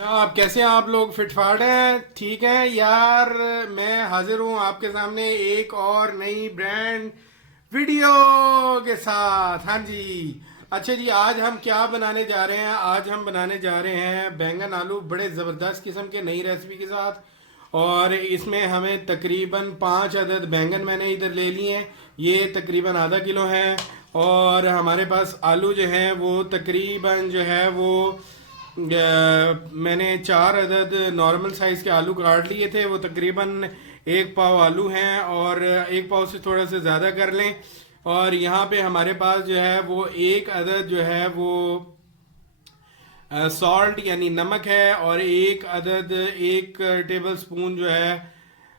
आप कैसे हैं? आप लोग फिटफाट हैं? ठीक है यार। मैं हाजिर हूँ आपके सामने एक और नई ब्रांड वीडियो के साथ। हाँ जी। अच्छा जी, आज हम क्या बनाने जा रहे हैं? आज हम बनाने जा रहे हैं बैंगन आलू बड़े ज़बरदस्त किस्म के नई रेसिपी के साथ। और इसमें हमें तकरीबन 5 अदद बैंगन मैंने इधर ले लिए हैं। ये तकरीबन आधा किलो हैं। और हमारे पास आलू जो हैं वो तकरीबन जो है वो मैंने 4 अदद नॉर्मल साइज़ के आलू काट लिए थे। वो तकरीबन 1 पाव आलू हैं और 1 पाव से थोड़ा सा ज़्यादा कर लें। और यहाँ पे हमारे पास जो है वो 1 अदद जो है वो सॉल्ट यानी नमक है। और 1 अदद 1 टेबल स्पून जो है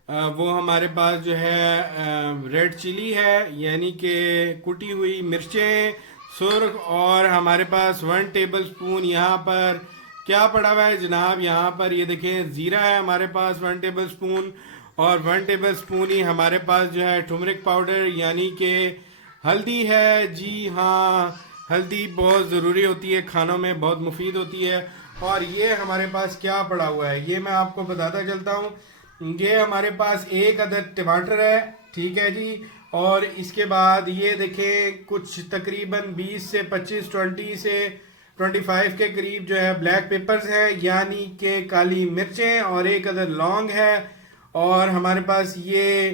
वो हमारे पास जो है रेड चिली है, यानी कि कुटी हुई मिर्चें सुर्ख। और हमारे पास 1 टेबल स्पून यहाँ पर क्या पड़ा हुआ है जनाब? यहाँ पर ये देखें, ज़ीरा है हमारे पास 1 टेबल स्पून। और 1 टेबल स्पून ही हमारे पास जो है टर्मरिक पाउडर यानी कि हल्दी है। जी हाँ, हल्दी बहुत ज़रूरी होती है, खानों में बहुत मुफीद होती है। और ये हमारे पास क्या पड़ा हुआ है ये मैं आपको बताता चलता हूँ। ये हमारे पास 1 अदद टमाटर है, ठीक है जी। और इसके बाद ये देखें कुछ तकरीबन 20 से 25 20 से 25 के करीब जो है ब्लैक पेपर्स हैं, यानी कि काली मिर्चें। और 1 अदद लौंग है। और हमारे पास ये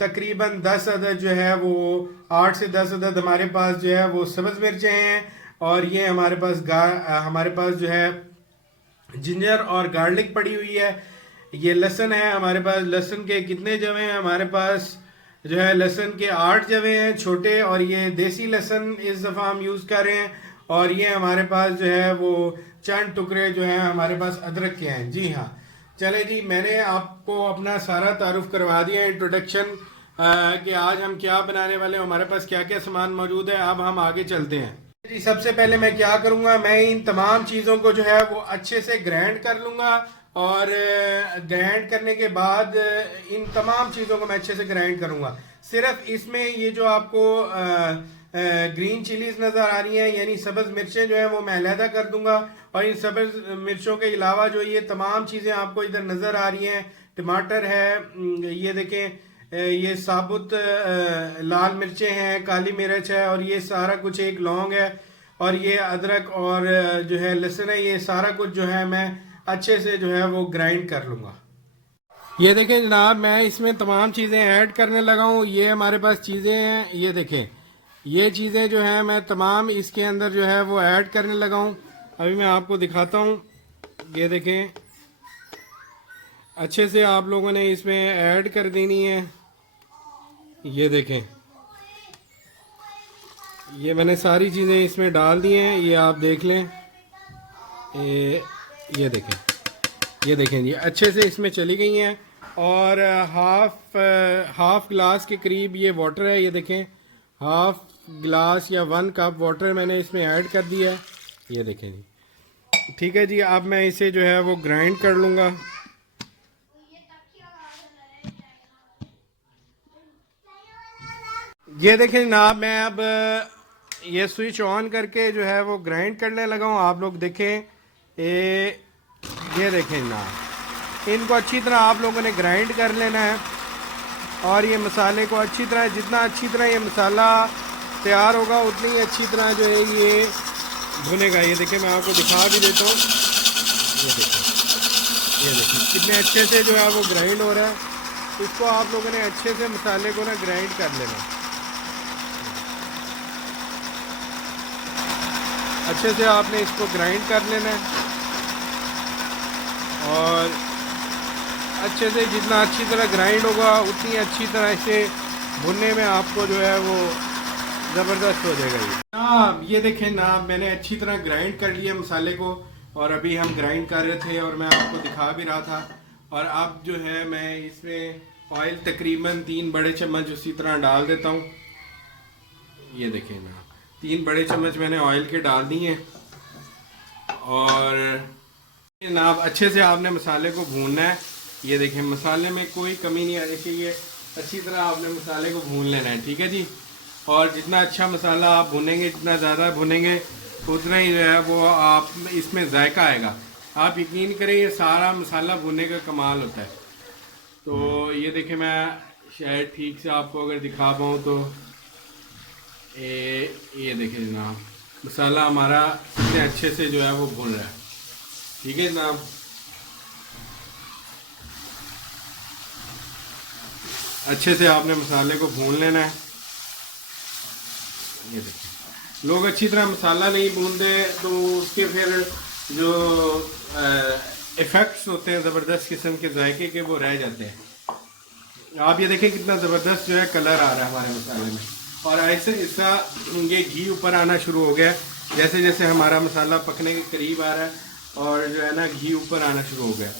तकरीबन 10 अदद जो है वो 8 से 10 अदद हमारे पास जो है वो सब्ज़ मिर्चें हैं। और ये हमारे पास जो है जिंजर और गार्लिक पड़ी हुई है। ये लहसुन है हमारे पास। लहसुन के कितने जवे हैं? हमारे पास जो है लहसुन के 8 जवे हैं छोटे। और ये देसी लहसुन इस दफ़ा हम यूज़ कर रहे हैं। और ये हमारे पास जो है वो चंद टुकड़े जो हैं हमारे पास अदरक के हैं। जी हाँ, चले जी, मैंने आपको अपना सारा तारुफ करवा दिया, इंट्रोडक्शन कि आज हम क्या बनाने वाले हैं, हमारे पास क्या क्या सामान मौजूद है। अब हम आगे चलते हैं जी। सबसे पहले मैं क्या करूंगा, मैं इन तमाम चीज़ों को जो है वो अच्छे से ग्राइंड कर लूंगा। और ग्राइंड करने के बाद इन तमाम चीज़ों को मैं अच्छे से ग्राइंड करूंगा। सिर्फ इसमें ये जो आपको ग्रीन चिलीज नज़र आ रही हैं, यानी सब्ज़ मिर्चें जो है वो मैं अलहदा कर दूंगा। और इन सब्ज़ मिर्चों के अलावा जो ये तमाम चीज़ें आपको इधर नज़र आ रही हैं, टमाटर है, ये देखें, ये साबुत लाल मिर्चें हैं, काली मिर्च है, और ये सारा कुछ, एक लौंग है, और ये अदरक और जो है लहसुन है। ये सारा कुछ जो है मैं अच्छे से जो है वो ग्राइंड कर लूँगा। ये देखें जनाब, मैं इसमें तमाम चीज़ें ऐड करने लगा हूँ। ये हमारे पास चीज़ें हैं, ये देखें, ये चीज़ें जो हैं मैं तमाम इसके अंदर जो है वो ऐड करने लगा हूँ। अभी मैं आपको दिखाता हूँ। ये देखें, अच्छे से आप लोगों ने इसमें ऐड कर देनी है। ये देखें, ये मैंने सारी चीज़ें इसमें डाल दी हैं, ये आप देख लें। ये देखें, ये देखें, ये अच्छे से इसमें चली गई हैं। और हाफ ग्लास के करीब ये वाटर है। ये देखें, हाफ ग्लास या 1 कप वाटर मैंने इसमें ऐड कर दिया है। ये देखें जी, ठीक है जी। अब मैं इसे जो है वो ग्राइंड कर लूँगा। ये देखें जनाब, मैं अब ये स्विच ऑन करके जो है वो ग्राइंड करने लगा हूँ। आप लोग देखें, ये देखें जनाब, इनको अच्छी तरह आप लोगों ने ग्राइंड कर लेना है। और ये मसाले को अच्छी तरह, जितना अच्छी तरह ये मसाला तैयार होगा उतनी ही अच्छी तरह जो है ये भुनेगा। ये देखें, मैं आपको दिखा भी देता हूँ। ये देखें, ये देखें कितने अच्छे से जो है वो ग्राइंड हो रहा है। इसको आप लोगों ने अच्छे से मसाले को ना ग्राइंड कर लेना है। अच्छे से आपने इसको ग्राइंड कर लेना है। और अच्छे से, जितना अच्छी तरह ग्राइंड होगा उतनी अच्छी तरह से भुनने में आपको जो है वो ज़बरदस्त हो जाएगा। ये ना, ये देखें ना, मैंने अच्छी तरह ग्राइंड कर लिया मसाले को। और अभी हम ग्राइंड कर रहे थे और मैं आपको दिखा भी रहा था। और अब जो है मैं इसमें ऑयल तकरीबन 3 बड़े चम्मच उसी तरह डाल देता हूँ। ये देखें ना, 3 बड़े चम्मच मैंने ऑयल के डाल दिए हैं। और जनाब, अच्छे से आपने मसाले को भूनना है। ये देखें, मसाले में कोई कमी नहीं आनी चाहिए, अच्छी तरह आपने मसाले को भून लेना है, ठीक है जी। और जितना अच्छा मसाला आप भुनेंगे, जितना ज़्यादा भुनेंगे, उतना ही जो है वो आप इसमें जायका आएगा। आप यकीन करें ये सारा मसाला भुनने का कमाल होता है। तो ये देखें, मैं शायद ठीक से आपको अगर दिखा पाऊँ तो ये देखें जनाब, मसाला हमारा कितने अच्छे से जो है वो भुन रहा है। ठीक है जनाब, अच्छे से आपने मसाले को भून लेना है। ये देखिए, लोग अच्छी तरह मसाला नहीं भूनते तो उसके फिर जो इफ़ेक्ट्स होते हैं ज़बरदस्त किस्म के जायके के, वो रह जाते हैं। आप ये देखें कितना ज़बरदस्त जो है कलर आ रहा है हमारे मसाले में, और ऐसे इसका ये घी ऊपर आना शुरू हो गया जैसे जैसे हमारा मसाला पकने के करीब आ रहा है, और जो है ना घी ऊपर आना शुरू हो गया।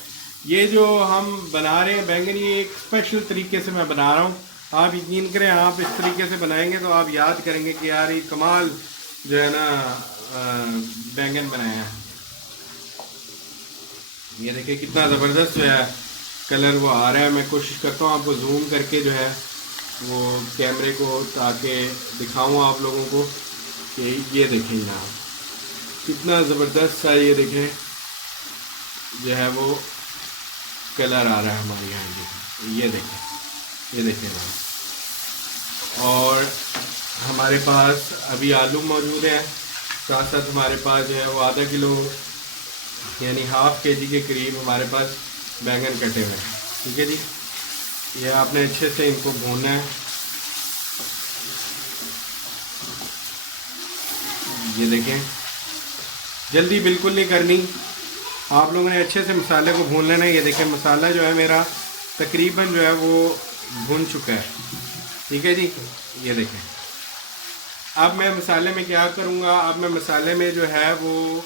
ये जो हम बना रहे हैं बैंगन, ये एक स्पेशल तरीके से मैं बना रहा हूँ। आप यकीन करें, आप इस तरीके से बनाएंगे तो आप याद करेंगे कि यार ये कमाल जो है ना बैंगन बनाया है। ये देखिए कितना ज़बरदस्त जो है कलर वो आ रहा है। मैं कोशिश करता हूँ आपको जूम करके जो है वो कैमरे को, ताकि दिखाऊँ आप लोगों को कि ये देखें ना कितना ज़बरदस्त सा, ये देखें जो है वो कलर आ रहा है हमारे यहाँ। ये देखें ना। और हमारे पास अभी आलू मौजूद हैं, साथ साथ हमारे पास जो है वो आधा किलो यानी हाफ के जी के करीब हमारे पास बैंगन कटे हुए हैं। ठीक है जी, ये आपने अच्छे से इनको भूनना है। ये देखें, जल्दी बिल्कुल नहीं करनी, आप लोगों ने अच्छे से मसाले को भून लेना है। ये देखें मसाला जो है मेरा तकरीबन जो है वो भून चुका है। ठीक है जी, ये देखें। अब मैं मसाले में क्या करूँगा, अब मैं मसाले में जो है वो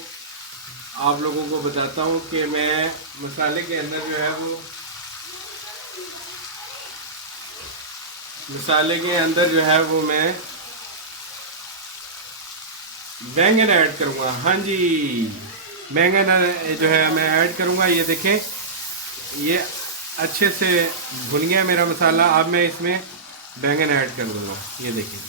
आप लोगों को बताता हूँ कि मैं मसाले के अंदर जो है वो मैं बैंगन ऐड करूँगा। हाँ जी, बैंगन जो है मैं ऐड करूँगा। ये देखें, ये अच्छे से भुन गया मेरा मसाला। अब मैं इसमें बैंगन ऐड कर दूँगा। ये देखिए,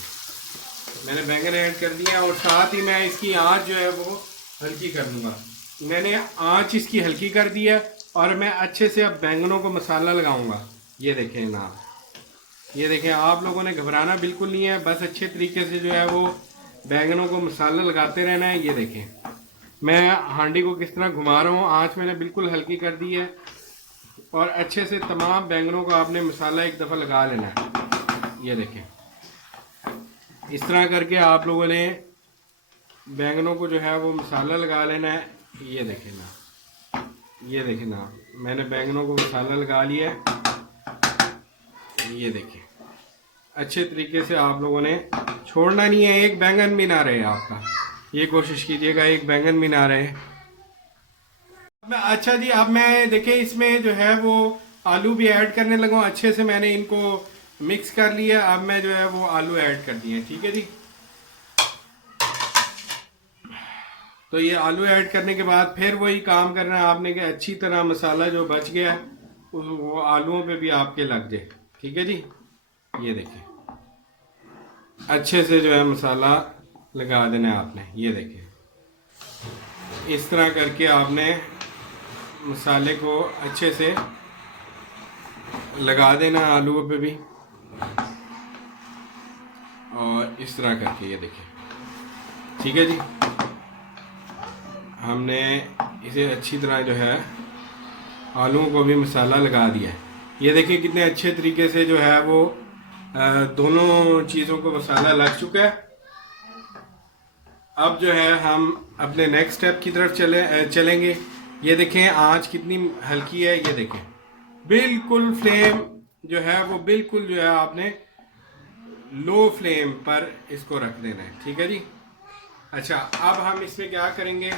मैंने बैंगन ऐड कर दिया, और साथ ही मैं इसकी आंच जो है वो हल्की कर दूँगा। मैंने आंच इसकी हल्की कर दी है, और मैं अच्छे से अब बैंगनों को मसाला लगाऊंगा। ये देखें ना, ये देखें, आप लोगों ने घबराना बिल्कुल नहीं है, बस अच्छे तरीके से जो है वो बैंगनों को मसाला लगाते रहना है। ये देखें मैं हांडी को किस तरह घुमा रहा हूँ, आंच मैंने बिल्कुल हल्की कर दी है, और अच्छे से तमाम बैंगनों को आपने मसाला एक दफ़ा लगा लेना है। ये देखें, इस तरह करके आप लोगों ने बैंगनों को जो है वो मसाला लगा लेना है। ये देखें ना, ये देखें ना, मैंने बैंगनों को मसाला लगा लिया है। ये देखें, अच्छे तरीके से आप लोगों ने छोड़ना नहीं है, एक बैंगन भी ना रहे आपका। ये कोशिश कीजिएगा एक बैंगन भी ना रहे। अच्छा जी, अब मैं देखें इसमें जो है वो आलू भी ऐड करने लगा हूँ। अच्छे से मैंने इनको मिक्स कर लिया। अब मैं जो है वो आलू ऐड कर दिए। ठीक है जी, तो ये आलू ऐड करने के बाद फिर वही काम करना है आपने कि अच्छी तरह मसाला जो बच गया है वो आलूओं पे भी आपके लग जाए। ठीक है जी, ये देखिए अच्छे से जो है मसाला लगा देना है आपने। ये देखिए इस तरह करके आपने मसाले को अच्छे से लगा देना आलूओं पे भी, और इस तरह करके ये देखिए। ठीक है जी, हमने इसे अच्छी तरह जो है आलूओं को भी मसाला लगा दिया है। ये देखिए कितने अच्छे तरीके से जो है वो दोनों चीज़ों को मसाला लग चुका है। अब जो है हम अपने नेक्स्ट स्टेप की तरफ चलेंगे। ये देखें आंच कितनी हल्की है। ये देखें बिल्कुल फ्लेम जो है वो बिल्कुल जो है आपने लो फ्लेम पर इसको रख देना है। ठीक है जी। अच्छा, अब हम इसमें क्या करेंगे,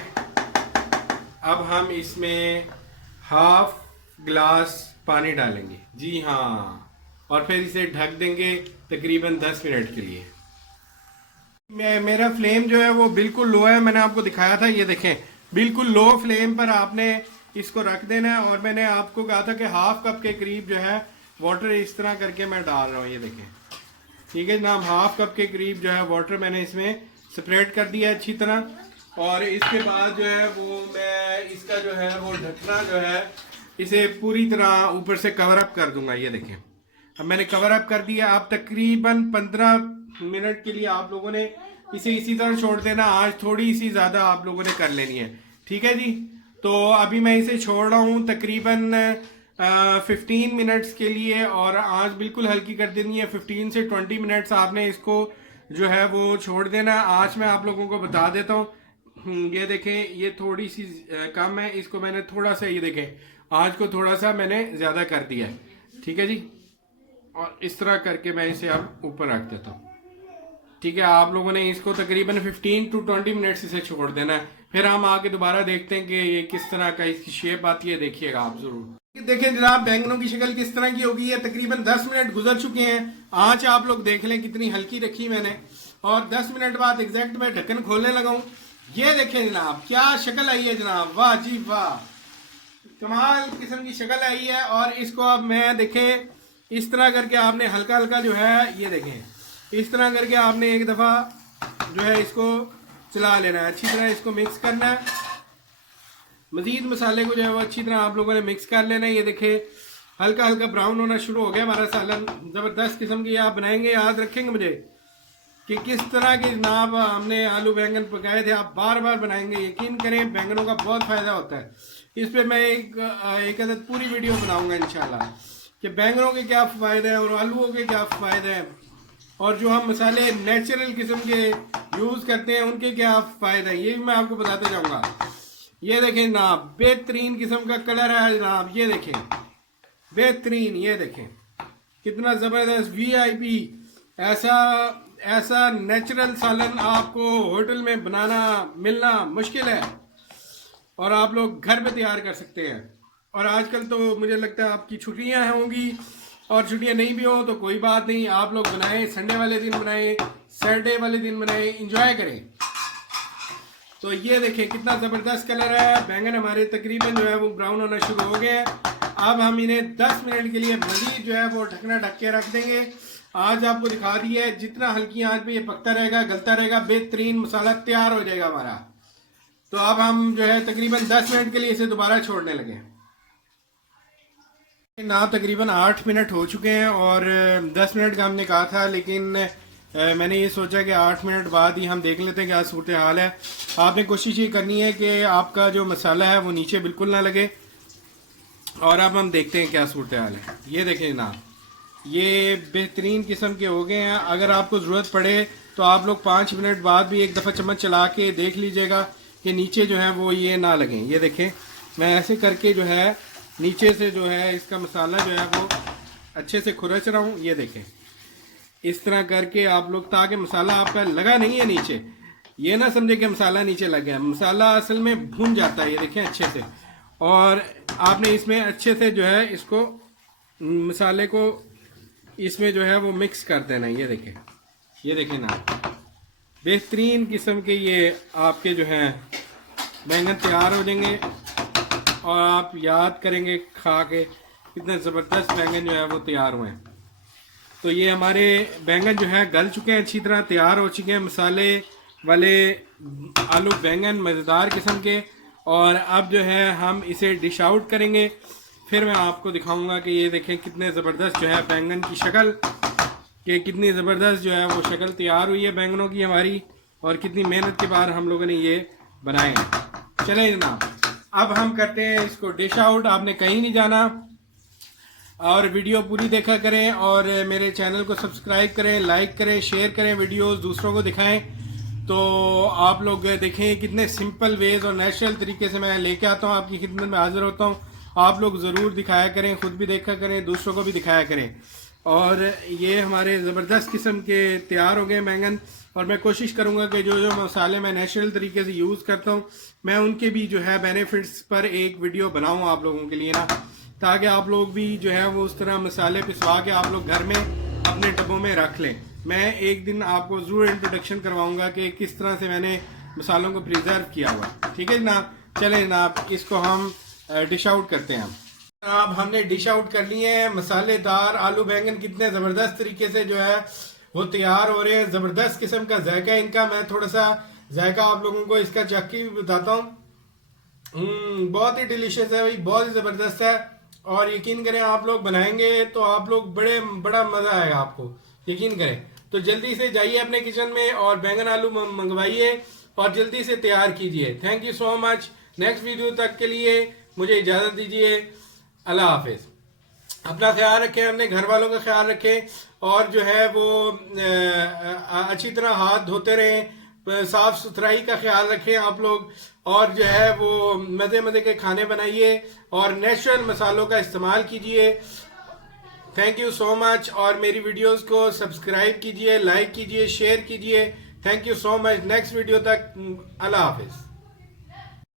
अब हम इसमें हाफ ग्लास पानी डालेंगे। जी हाँ, और फिर इसे ढक देंगे तकरीबन 10 मिनट के लिए। मेरा फ्लेम जो है वो बिल्कुल लो है, मैंने आपको दिखाया था। ये देखें बिल्कुल लो फ्लेम पर आपने इसको रख देना है। और मैंने आपको कहा था कि हाफ कप के करीब जो है वाटर इस तरह करके मैं डाल रहा हूँ। ये देखें, ठीक है जनाब, हाफ कप के करीब जो है वाटर मैंने इसमें स्प्रेड कर दिया अच्छी तरह। और इसके बाद जो है वो मैं इसका जो है वो ढकना जो है इसे पूरी तरह ऊपर से कवर अप कर दूंगा। ये देखें, अब मैंने कवर अप कर दिया। आप तकरीबन 15 मिनट के लिए आप लोगों ने इसे इसी तरह छोड़ देना। आज थोड़ी सी ज़्यादा आप लोगों ने कर लेनी है, ठीक है जी। तो अभी मैं इसे छोड़ रहा हूँ तकरीबन 15 मिनट्स के लिए, और आँच बिल्कुल हल्की कर देनी है। 15 से 20 मिनट्स आपने इसको जो है वो छोड़ देना। आँच मैं आप लोगों को बता देता हूँ। ये देखें, ये थोड़ी सी कम है, इसको मैंने थोड़ा सा, ये देखें आँच को थोड़ा सा मैंने ज़्यादा कर दिया है, ठीक है जी। और इस तरह करके मैं इसे अब ऊपर रख देता हूँ, ठीक है। आप लोगों ने इसको तकरीबन 15 to 20 मिनट्स इसे छोड़ देना है। फिर हम आके दोबारा देखते हैं कि ये किस तरह का इसकी शेप आती है। देखिएगा आप जरूर। देखें जनाब, बैंगनों की शक्ल किस तरह की होगी। है तकरीबन 10 मिनट गुजर चुके हैं। आँच आप लोग देख लें कितनी हल्की रखी मैंने, और 10 मिनट बाद एग्जैक्ट मैं ढक्कन खोलने लगा हूँ। ये देखें जनाब, क्या शक्ल आई है जनाब, वाह जी वाह, कमाल किस्म की शक्ल आई है। और इसको अब मैं देखें इस तरह करके आपने हल्का हल्का जो है, ये देखें इस तरह करके आपने एक दफ़ा जो है इसको चला लेना है, अच्छी तरह इसको मिक्स करना है। मज़ीद मसाले को जो है वो अच्छी तरह आप लोगों ने मिक्स कर लेना है। ये देखें हल्का हल्का ब्राउन होना शुरू हो गया हमारा सालन। ज़बरदस्त किस्म की आप बनाएंगे, याद रखेंगे मुझे कि किस तरह के जनाब हमने आलू बैंगन पकाए थे। आप बार बार बनाएंगे, यकीन करें बैंगनों का बहुत फ़ायदा होता है। इस पर मैं एक अदद पूरी वीडियो बनाऊंगा इंशाल्लाह कि बैंगनों के क्या फ़ायदे हैं और आलूओं के क्या फ़ायदे हैं, और जो हम मसाले नेचुरल किस्म के यूज़ करते हैं उनके क्या फ़ायदे हैं, ये भी मैं आपको बताते जाऊंगा। ये देखें जनाब, बेहतरीन किस्म का कलर है जनाब, ये देखें बेहतरीन, ये देखें कितना ज़बरदस्त VIP। ऐसा नेचुरल सालन आपको होटल में बनाना मिलना मुश्किल है, और आप लोग घर पे तैयार कर सकते हैं। और आजकल तो मुझे लगता है आपकी छुट्टियां होंगी, और छुट्टियां नहीं भी हो तो कोई बात नहीं, आप लोग बनाएं, संडे वाले दिन बनाएं, सैटरडे वाले दिन बनाएं, इंजॉय करें। तो ये देखें कितना ज़बरदस्त कलर है। बैंगन हमारे तकरीबन जो है वो ब्राउन होना शुरू हो गए हैं। अब हम इन्हें 10 मिनट के लिए मज़ीद जो है वो ढकना ढक के रख देंगे। आज आपको दिखा दिया है, जितना हल्की आंच पे ये पकता रहेगा, गलता रहेगा, बेहतरीन मसाला तैयार हो जाएगा हमारा। तो अब हम जो है तकरीबन 10 मिनट के लिए इसे दोबारा छोड़ने लगे ना। तकरीबन 8 मिनट हो चुके हैं, और 10 मिनट का हमने कहा था, लेकिन मैंने ये सोचा कि 8 मिनट बाद ही हम देख लेते हैं क्या सूरत हाल है। आपने कोशिश ये करनी है कि आपका जो मसाला है वो नीचे बिल्कुल ना लगे। और अब हम देखते हैं क्या सूरत हाल है। ये देखें ना, ये बेहतरीन किस्म के हो गए हैं। अगर आपको ज़रूरत पड़े तो आप लोग 5 मिनट बाद भी एक दफ़ा चम्मच चला के देख लीजिएगा कि नीचे जो है वो ये ना लगें। ये देखें मैं ऐसे करके जो है नीचे से जो है इसका मसाला जो है वो अच्छे से खुरच रहा हूँ। ये देखें इस तरह करके आप लोग, ताकि मसाला आपका लगा नहीं है नीचे, ये ना समझे कि मसाला नीचे लग गया। मसाला असल में भुन जाता है, ये देखें अच्छे से। और आपने इसमें अच्छे से जो है इसको मसाले को इसमें जो है वो मिक्स कर देना। ये देखें ना, बेहतरीन किस्म के ये आपके जो हैं बैंगन तैयार हो जाएंगे, और आप याद करेंगे खा के कितने ज़बरदस्त बैंगन जो है वो तैयार हुए हैं। तो ये हमारे बैंगन जो है गल चुके हैं, अच्छी तरह तैयार हो चुके हैं मसाले वाले आलू बैंगन मज़ेदार किस्म के। और अब जो है हम इसे डिश आउट करेंगे, फिर मैं आपको दिखाऊंगा कि ये देखें कितने ज़बरदस्त जो है बैंगन की शक्ल, कि कितनी ज़बरदस्त जो है वो शक्ल तैयार हुई है बैंगनों की हमारी, और कितनी मेहनत के बाद हम लोगों ने ये बनाए हैं। चलें जनाब, अब हम करते हैं इसको डिश आउट। आपने कहीं नहीं जाना, और वीडियो पूरी देखा करें, और मेरे चैनल को सब्सक्राइब करें, लाइक करें, शेयर करें, वीडियोस दूसरों को दिखाएं। तो आप लोग देखें कितने सिंपल वेज और नेचुरल तरीके से मैं लेके आता हूँ, आपकी खिदमत में हाजिर होता हूँ। आप लोग ज़रूर दिखाया करें, ख़ुद भी देखा करें, दूसरों को भी दिखाया करें। और ये हमारे ज़बरदस्त किस्म के तैयार हो गए बैंगन। और मैं कोशिश करूँगा कि जो जो मसाले मैं नेचुरल तरीके से यूज़ करता हूँ, मैं उनके भी जो है बेनिफिट्स पर एक वीडियो बनाऊँ आप लोगों के लिए ना, ताकि आप लोग भी जो है वो उस तरह मसाले पिसवा के आप लोग घर में अपने डब्बों में रख लें। मैं एक दिन आपको ज़रूर इंट्रोडक्शन करवाऊँगा कि किस तरह से मैंने मसालों को प्रिजर्व किया हुआ। ठीक है जनाब, चलें जनाब, इसको हम डिश आउट करते हैं। अब हमने डिश आउट कर लिए हैं। मसालेदार आलू बैंगन कितने ज़बरदस्त तरीके से जो है वो तैयार हो रहे हैं। ज़बरदस्त किस्म का जायका इनका। मैं थोड़ा सा जायका आप लोगों को इसका चख के भी बताता हूँ। बहुत ही डिलीशियस है भाई, बहुत ही ज़बरदस्त है। और यकीन करें आप लोग बनाएंगे तो आप लोग बड़ा मज़ा आएगा आपको, यकीन करें। तो जल्दी से जाइए अपने किचन में और बैंगन आलू मंगवाइए और जल्दी से तैयार कीजिए। Thank you so much. Next video तक के लिए मुझे इजाज़त दीजिए। अल्लाह हाफिज़। अपना ख्याल रखें, अपने घर वालों का ख्याल रखें और जो है वो अच्छी तरह हाथ धोते रहें, साफ सुथराई का ख्याल रखें आप लोग। और जो है वो मज़े मज़े के खाने बनाइए और नेचुरल मसालों का इस्तेमाल कीजिए। Thank you so much. और मेरी वीडियोस को सब्सक्राइब कीजिए, लाइक कीजिए, शेयर कीजिए। Thank you so much. Next video तक अल्लाह हाफिज़।